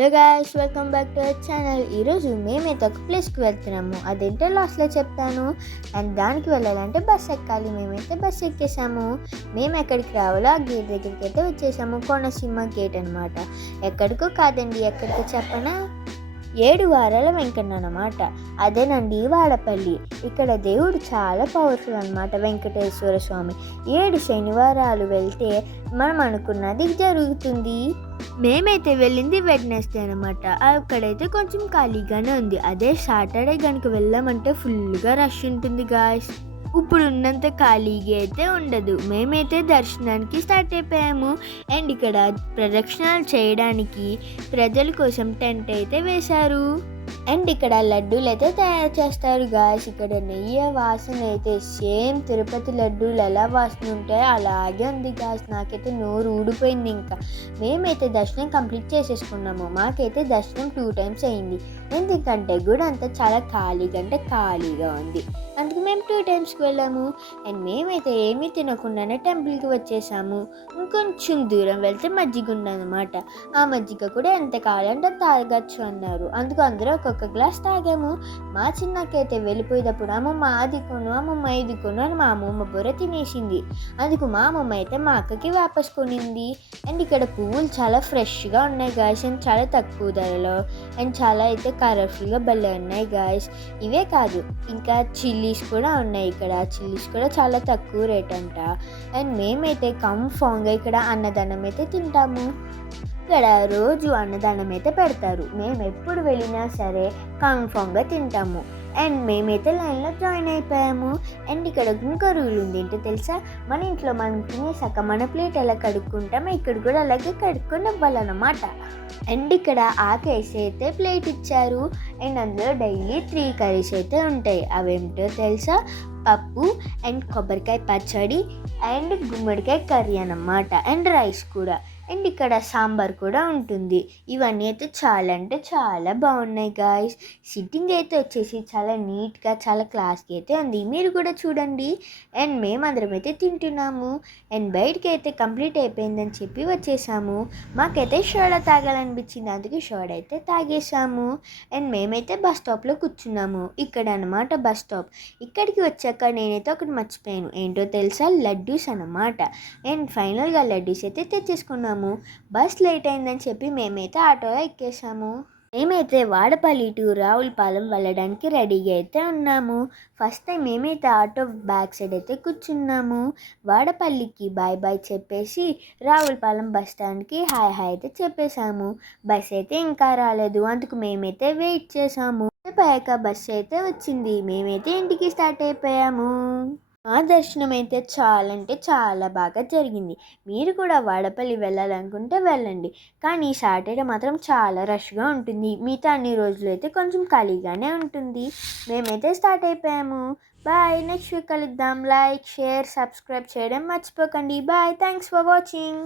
Hello guys, welcome back to our channel. ఈరోజు మేమైతే ఒక ప్లేస్కి వెళ్తున్నాము. అదేంటో లాస్ట్లో చెప్తాను. అండ్ దానికి వెళ్ళాలంటే బస్ ఎక్కాలి. మేమైతే బస్ ఎక్కేసాము. మేము ఎక్కడికి రావాలో ఆ గేట్ దగ్గరికి అయితే వచ్చేసాము. కోనసీమ గేట్ అనమాట. ఎక్కడికో కాదండి, ఎక్కడికో చెప్పనా, 7 వారాల వెంకన్న అనమాట. అదేనండి వాడపల్లి. ఇక్కడ దేవుడు చాలా పవర్ఫుల్ అనమాట, వెంకటేశ్వర స్వామి. 7 శనివారాలు వెళ్తే మనం అనుకున్నది జరుగుతుంది. మేమైతే వెళ్ళింది వెడ్నెస్డే అనమాట. అక్కడైతే కొంచెం ఖాళీగానే ఉంది. అదే సాటర్డే కనుక వెళ్ళామంటే ఫుల్గా రష్ ఉంటుంది గాయ్స్. ఇప్పుడు ఉన్నంత ఖాళీగా అయితే ఉండదు. మేమైతే దర్శనానికి స్టార్ట్ అయిపోయాము. అండ్ ఇక్కడ ప్రదక్షిణాలు చేయడానికి ప్రజల కోసం టెంట్ అయితే వేశారు. అండ్ ఇక్కడ లడ్డూలు అయితే తయారు చేస్తారు గాయస్. ఇక్కడ నెయ్యి వాసన అయితే సేమ్ తిరుపతి లడ్డూలు ఎలా వాసన ఉంటాయో అలాగే ఉంది గాయస్. నాకైతే నోరు ఊడిపోయింది. ఇంకా మేమైతే దర్శనం కంప్లీట్ చేసేసుకున్నాము. మాకైతే దర్శనం 2 times అయింది. ఎందుకంటే కూడా అంతా చాలా ఖాళీగా ఉంది. అందుకు మేము 2 timesకి వెళ్ళాము. అండ్ మేమైతే ఏమీ తినకుండానే టెంపుల్కి వచ్చేసాము. ఇంకొంచెం దూరం వెళ్తే మజ్జిగ ఉండదన్నమాట. ఆ మజ్జిగ కూడా ఎంత కావాలంటే తాగచ్చు అన్నారు. అందుకు అందరూ ఒక్కొక్క గ్లాస్ తాగాము. మా చిన్నకైతే వెళ్ళిపోయేటప్పుడు అమ్మమ్మ అది కొను, అమ్మమ్మ ఇది కొను అని మా అమ్మమ్మ బుర్ర తినేసింది. అందుకు మా అమ్మమ్మ అయితే మా అక్కకి వాపస్ కొనింది. అండ్ ఇక్కడ పువ్వులు చాలా ఫ్రెష్గా ఉన్నాయి గాయస్. అండ్ చాలా తక్కువ ధరలో అండ్ చాలా అయితే కలర్ఫుల్గా భలే ఉన్నాయి గాయస్. ఇవే కాదు, ఇంకా చిల్లీస్ కూడా ఉన్నాయి. ఇక్కడ చిల్లీస్ కూడా చాలా తక్కువ రేట్ అంట. అండ్ మేమైతే కన్ఫామ్గా ఇక్కడ అన్నదానం అయితే తింటాము. ఇక్కడ రోజు అన్నదానం అయితే పెడతారు. మేము ఎప్పుడు వెళ్ళినా సరే కన్ఫామ్గా తింటాము. అండ్ మేమైతే లైన్లో జాయిన్ అయిపోయాము. అండ్ ఇక్కడ ఇంకో రూల్ ఉంది, ఏంటో తెలుసా? మన ఇంట్లో మనం తినేసాక మన ప్లేట్ ఎలా కడుక్కుంటామో ఇక్కడ కూడా అలాగే కడుక్కొని ఇవ్వాలన్నమాట. అండ్ ఇక్కడ ఆకేసి అయితే ప్లేట్ ఇచ్చారు. అండ్ అందులో డైలీ 3 కర్రీస్ అయితే ఉంటాయి. అవేమిటో తెలుసా? పప్పు అండ్ కొబ్బరికాయ పచ్చడి అండ్ గుమ్మడికాయ కర్రీ అన్నమాట. అండ్ రైస్ కూడా. అండ్ ఇక్కడ సాంబార్ కూడా ఉంటుంది. ఇవన్నీ అయితే చాలా అంటే చాలా బాగున్నాయి గాయస్. సిట్టింగ్ అయితే వచ్చేసి చాలా నీట్గా చాలా క్లాస్గా అయితే ఉంది. మీరు కూడా చూడండి. అండ్ మేమందరం అయితే తింటున్నాము. అండ్ బయటకి అయితే కంప్లీట్ అయిపోయిందని చెప్పి వచ్చేసాము. మాకైతే సోడా తాగాలనిపించింది, అందుకే సోడా అయితే తాగేసాము. అండ్ మేమైతే బస్ స్టాప్లో కూర్చున్నాము. ఇక్కడ అనమాట బస్ స్టాప్. ఇక్కడికి వచ్చాక నేనైతే ఒకటి మర్చిపోయాను. ఏంటో తెలుసా? లడ్డూస్ అన్నమాట. అండ్ ఫైనల్గా లడ్డూస్ అయితే తెచ్చేసుకున్నాము. బస్ లేట్ అయిందని చెప్పి మేమైతే ఆటో ఎక్కేసాము. మేమైతే వాడపల్లి టు రావులపాలెం వెళ్ళడానికి రెడీగా అయితే ఉన్నాము. ఫస్ట్ టైం మేమైతే ఆటో బ్యాక్ సైడ్ అయితే కూర్చున్నాము. వాడపల్లికి బాయ్ చెప్పేసి రావులపాలెం బస్ స్టాండ్కి హాయ్ అయితే చెప్పేశాము. బస్ అయితే ఇంకా రాలేదు. అందుకు మేమైతే వెయిట్ చేసాము. అయిపోయాక బస్ అయితే వచ్చింది. మేమైతే ఇంటికి స్టార్ట్ అయిపోయాము. మా దర్శనం అయితే చాలా అంటే చాలా బాగా జరిగింది. మీరు కూడా వాడపల్లి వెళ్ళాలనుకుంటే వెళ్ళండి. కానీ సాటర్డే మాత్రం చాలా రష్గా ఉంటుంది. మిగతా అన్ని రోజులు అయితే కొంచెం ఖాళీగానే ఉంటుంది. మేమైతే స్టార్ట్ అయిపోయాము. బాయ్, నెక్స్ట్ వీక్ కలుద్దాం. లైక్, షేర్, సబ్స్క్రైబ్ చేయడం మర్చిపోకండి. Bye, thanks for watching.